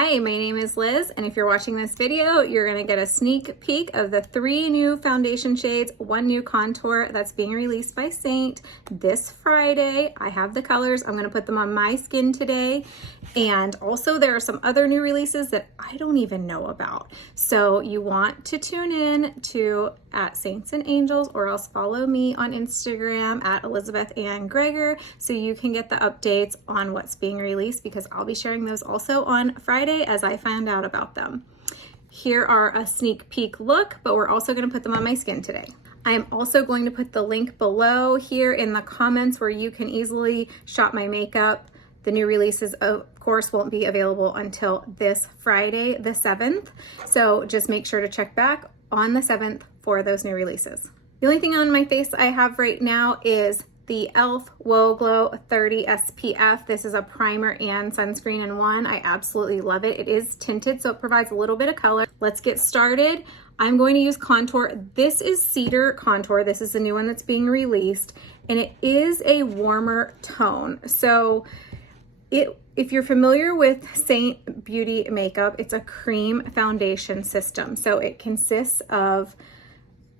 Hi, my name is Liz, and if you're watching this video, you're gonna get a sneak peek of the 3 new foundation shades, 1 new contour that's being released by Seint this Friday. I have the colors. I'm gonna put them on my skin today. And also there are some other new releases that I don't even know about. So you want to tune in to @Saints and Angels, or else follow me on Instagram @ElizabethAnnGregor, so you can get the updates on what's being released, because I'll be sharing those also on Friday as I found out about them. Here are a sneak peek look, but we're also going to put them on my skin today. I am also going to put the link below here in the comments where you can easily shop my makeup. The new releases, of course, won't be available until this Friday, the 7th. So just make sure to check back on the 7th for those new releases. The only thing on my face I have right now is the e.l.f. Whoa Glow 30 SPF. This is a primer and sunscreen in one. I absolutely love it. It is tinted, so it provides a little bit of color. Let's get started. I'm going to use contour. This is Cedar Contour. This is the new one that's being released, and it is a warmer tone. So if you're familiar with Seint Beauty makeup, it's a cream foundation system. So it consists of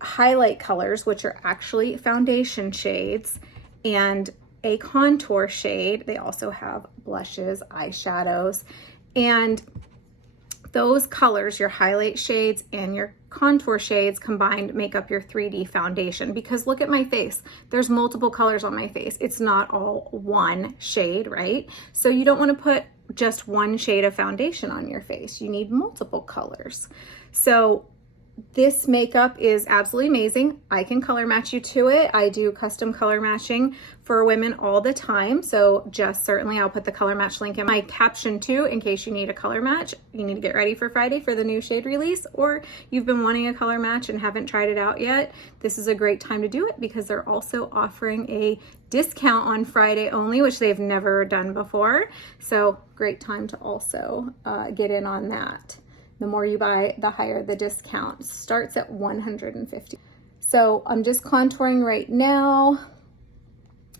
highlight colors, which are actually foundation shades, and a contour shade. They also have blushes, eyeshadows, and those colors, your highlight shades and your contour shades combined, make up your 3D foundation. Because look at my face, there's multiple colors on my face. It's not all one shade, right? So you don't want to put just one shade of foundation on your face. You need multiple colors. So this makeup is absolutely amazing. I can color match you to it. I do custom color matching for women all the time. So just certainly I'll put the color match link in my caption too, in case you need a color match. You need to get ready for Friday for the new shade release, or you've been wanting a color match and haven't tried it out yet. This is a great time to do it, because they're also offering a discount on Friday only, which they've never done before. So great time to also get in on that. The more you buy, the higher the discount. Starts at $150. So I'm just contouring right now.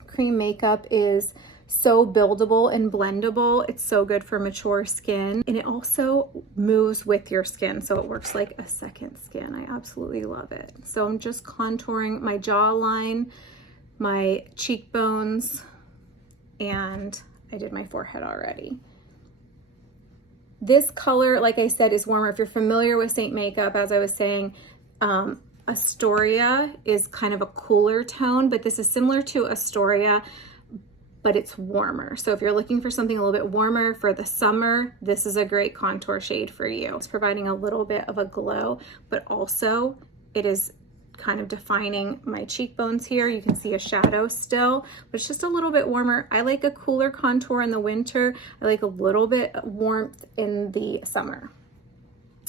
Cream makeup is so buildable and blendable. It's so good for mature skin, and it also moves with your skin, so it works like a second skin. I absolutely love it. So I'm just contouring my jawline, my cheekbones, and I did my forehead already. This color, like I said, is warmer. If you're familiar with Seint makeup, as I was saying, Astoria is kind of a cooler tone, but this is similar to Astoria, but it's warmer. So if you're looking for something a little bit warmer for the summer, this is a great contour shade for you. It's providing a little bit of a glow, but also it is kind of defining my cheekbones here. You can see a shadow still, but it's just a little bit warmer. I like a cooler contour in the winter. I like a little bit of warmth in the summer.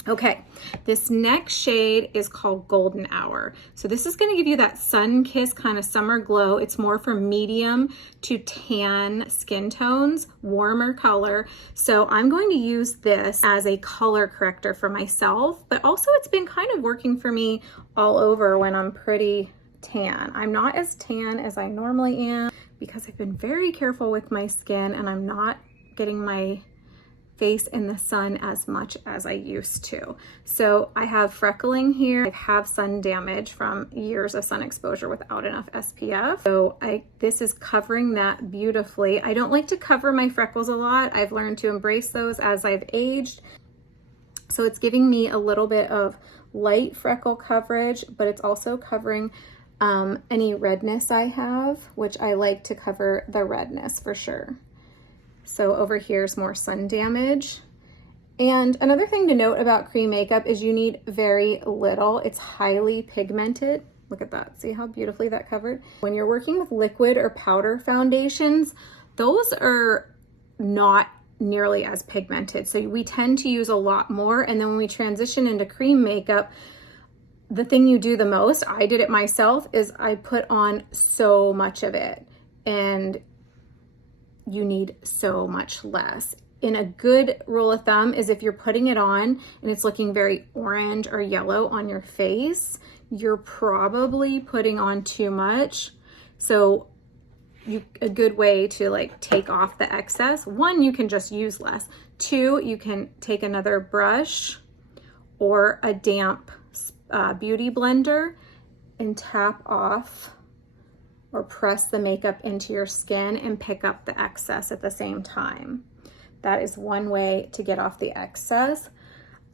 Okay, this next shade is called Golden Hour. So this is going to give you that sun-kissed kind of summer glow. It's more for medium to tan skin tones, warmer color. So I'm going to use this as a color corrector for myself, but also it's been kind of working for me all over when I'm pretty tan. I'm not as tan as I normally am because I've been very careful with my skin, and I'm not getting my face in the sun as much as I used to. So I have freckling here. I have sun damage from years of sun exposure without enough SPF. So this is covering that beautifully. I don't like to cover my freckles a lot. I've learned to embrace those as I've aged. So it's giving me a little bit of light freckle coverage, but it's also covering any redness I have, which I like to cover the redness for sure. So over here is more sun damage. And another thing to note about cream makeup is you need very little. It's highly pigmented. Look at that. See how beautifully that covered? When you're working with liquid or powder foundations, those are not nearly as pigmented. So we tend to use a lot more. And then when we transition into cream makeup, the thing you do the most, I did it myself, is I put on so much of it. And you need so much less. And a good rule of thumb is if you're putting it on and it's looking very orange or yellow on your face, you're probably putting on too much. So a good way to like take off the excess, one, you can just use less. Two, you can take another brush or a damp beauty blender and tap off or press the makeup into your skin and pick up the excess at the same time. That is one way to get off the excess.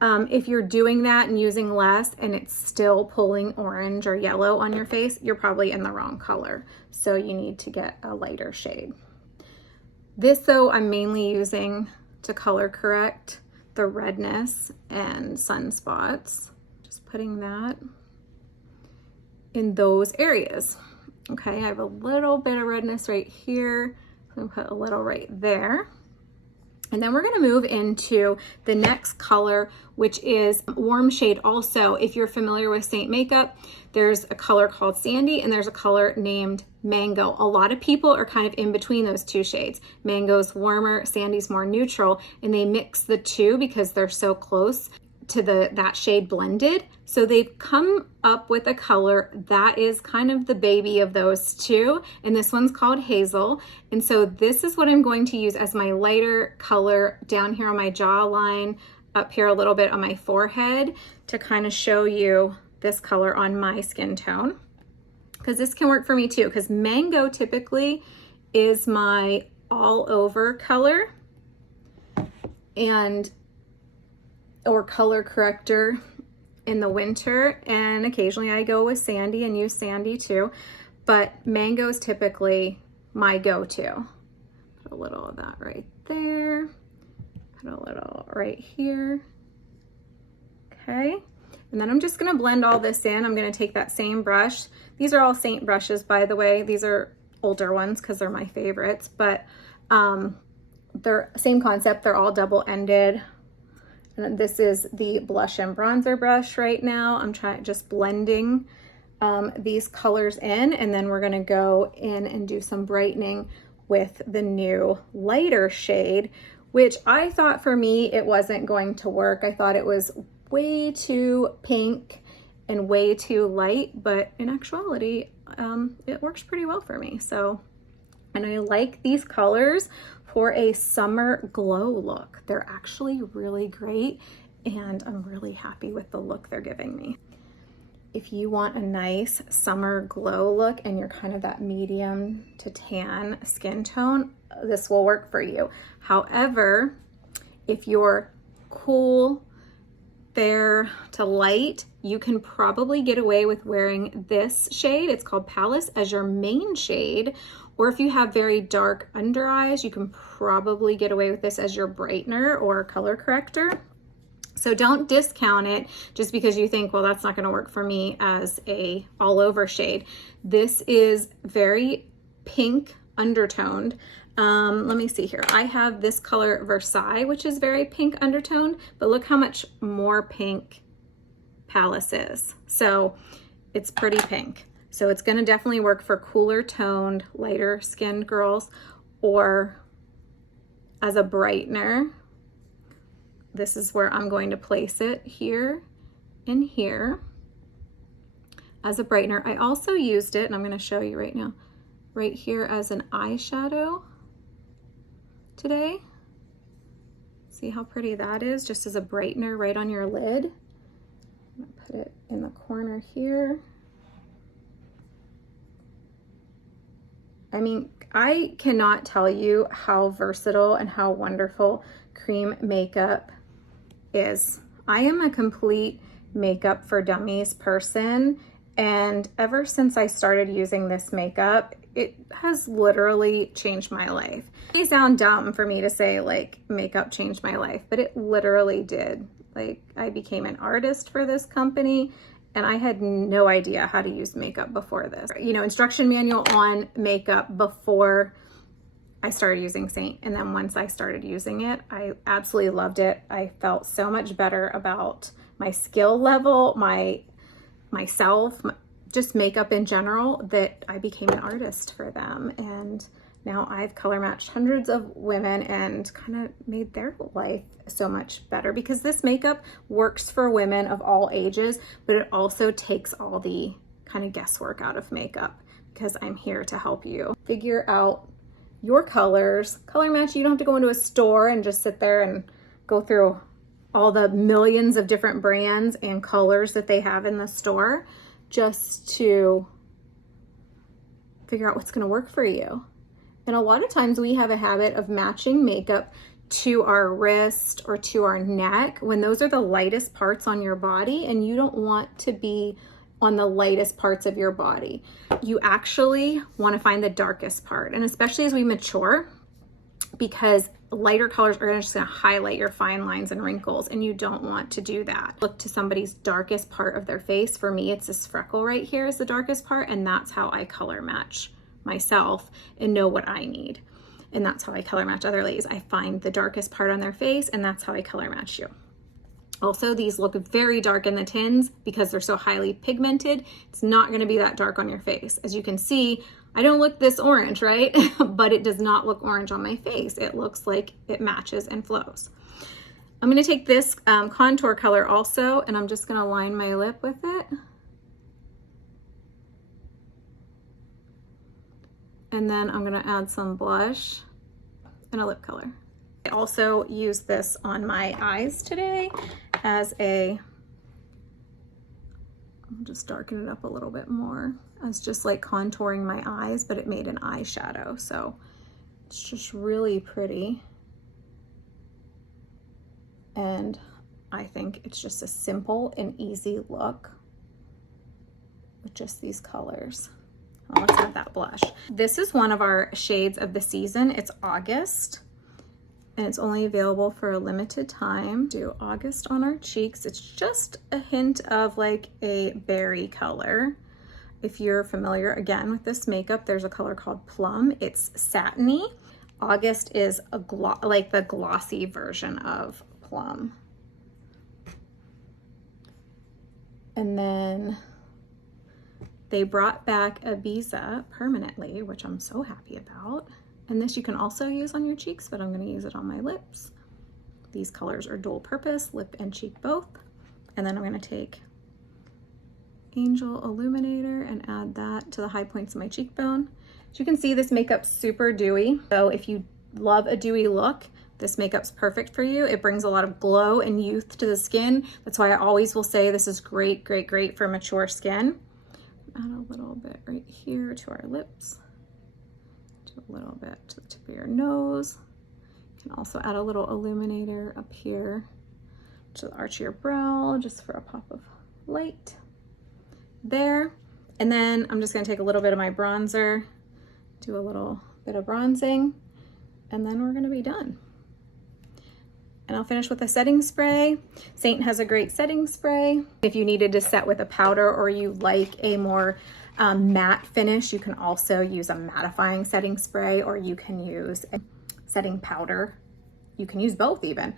If you're doing that and using less and it's still pulling orange or yellow on your face, you're probably in the wrong color. So you need to get a lighter shade. This though, I'm mainly using to color correct the redness and sunspots. Just putting that in those areas. Okay, I have a little bit of redness right here. So I'm gonna put a little right there. And then we're gonna move into the next color, which is warm shade also. If you're familiar with Saint makeup, there's a color called Sandy and there's a color named Mango. A lot of people are kind of in between those two shades. Mango's warmer, Sandy's more neutral, and they mix the two because they're so close to that shade blended. So they've come up with a color that is kind of the baby of those two. And this one's called Hazel. And so this is what I'm going to use as my lighter color down here on my jawline, up here a little bit on my forehead to kind of show you this color on my skin tone. Because this can work for me too, because Mango typically is my all over color or color corrector in the winter, and occasionally I go with Sandy and use Sandy too, but Mango is typically my go-to. Put a little of that right there, put a little right here. Okay, and then I'm just gonna blend all this in. I'm gonna take that same brush. These are all Saint brushes, by the way. These are older ones because they're my favorites, but they're same concept. They're all double-ended. And this is the blush and bronzer brush right now. I'm just blending these colors in, and then we're gonna go in and do some brightening with the new lighter shade, which I thought for me, it wasn't going to work. I thought it was way too pink and way too light, but in actuality, it works pretty well for me. So, and I like these colors for a summer glow look. They're actually really great, and I'm really happy with the look they're giving me. If you want a nice summer glow look and you're kind of that medium to tan skin tone, this will work for you. However, if you're cool, fair to light, you can probably get away with wearing this shade. It's called Palace as your main shade. Or if you have very dark under eyes, you can probably get away with this as your brightener or color corrector. So don't discount it just because you think, well, that's not gonna work for me as a all over shade. This is very pink undertoned. Let me see here. I have this color Versailles, which is very pink undertoned, but look how much more pink Palace is. So it's pretty pink. So it's gonna definitely work for cooler toned, lighter skinned girls, or as a brightener. This is where I'm going to place it, here and here as a brightener. I also used it, and I'm gonna show you right now, right here as an eyeshadow today. See how pretty that is, just as a brightener right on your lid. I'm gonna put it in the corner here. I mean, I cannot tell you how versatile and how wonderful cream makeup is. I am a complete makeup for dummies person, and ever since I started using this makeup, it has literally changed my life. It may sound dumb for me to say like makeup changed my life, but it literally did. Like, I became an artist for this company, and I had no idea how to use makeup before this. You know, instruction manual on makeup before I started using Saint. And then once I started using it, I absolutely loved it. I felt so much better about my skill level, myself, just makeup in general, that I became an artist for them. And now I've color matched hundreds of women and kind of made their life so much better, because this makeup works for women of all ages, but it also takes all the kind of guesswork out of makeup, because I'm here to help you figure out your colors, color match. You don't have to go into a store and just sit there and go through all the millions of different brands and colors that they have in the store just to figure out what's going to work for you. And a lot of times we have a habit of matching makeup to our wrist or to our neck when those are the lightest parts on your body, and you don't want to be on the lightest parts of your body. You actually want to find the darkest part, and especially as we mature, because lighter colors are just going to highlight your fine lines and wrinkles, and you don't want to do that. Look to somebody's darkest part of their face. For me, it's this freckle right here is the darkest part, and that's how I color match myself and know what I need. And that's how I color match other ladies. I find the darkest part on their face, and that's how I color match you. Also, these look very dark in the tins because they're so highly pigmented. It's not going to be that dark on your face. As you can see, I don't look this orange, right? But it does not look orange on my face. It looks like it matches and flows. I'm going to take this contour color also, and I'm just going to line my lip with it. And then I'm going to add some blush and a lip color. I also use this on my eyes today as I'll just darken it up a little bit more as just like contouring my eyes, but it made an eyeshadow. So it's just really pretty. And I think it's just a simple and easy look with just these colors. Well, let's add that blush. This is one of our shades of the season. It's August, and it's only available for a limited time. Do August on our cheeks. It's just a hint of like a berry color. If you're familiar again with this makeup, there's a color called Plum. It's satiny. August is like the glossy version of Plum. And then they brought back Ibiza permanently, which I'm so happy about. And this you can also use on your cheeks, but I'm going to use it on my lips. These colors are dual purpose, lip and cheek both. And then I'm going to take Angel Illuminator and add that to the high points of my cheekbone. As you can see, this makeup's super dewy. So if you love a dewy look, this makeup's perfect for you. It brings a lot of glow and youth to the skin. That's why I always will say this is great, great, great for mature skin. Add a little bit right here to our lips, do a little bit to the tip of your nose. You can also add a little illuminator up here to the arch of your brow, just for a pop of light there. And then I'm just going to take a little bit of my bronzer, do a little bit of bronzing, and then we're going to be done. And I'll finish with a setting spray. Seint has a great setting spray. If you needed to set with a powder or you like a more matte finish, you can also use a mattifying setting spray, or you can use a setting powder. You can use both even.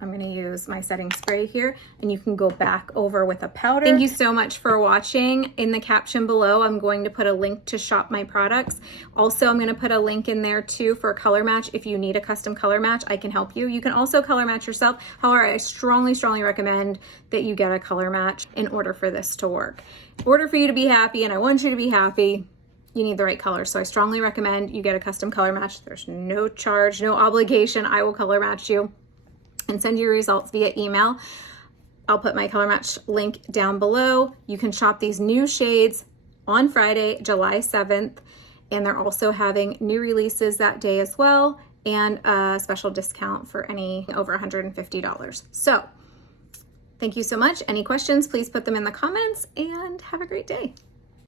I'm going to use my setting spray here, and you can go back over with a powder. Thank you so much for watching. In the caption below, I'm going to put a link to shop my products. Also, I'm going to put a link in there too for a color match. If you need a custom color match, I can help you. You can also color match yourself. However, I strongly, strongly recommend that you get a color match in order for this to work. In order for you to be happy, and I want you to be happy, you need the right color. So I strongly recommend you get a custom color match. There's no charge, no obligation. I will color match you and send you results via email. I'll put my color match link down below. You can shop these new shades on Friday, July 7th, and they're also having new releases that day as well, and a special discount for any over $150. So thank you so much. Any questions, please put them in the comments, and have a great day.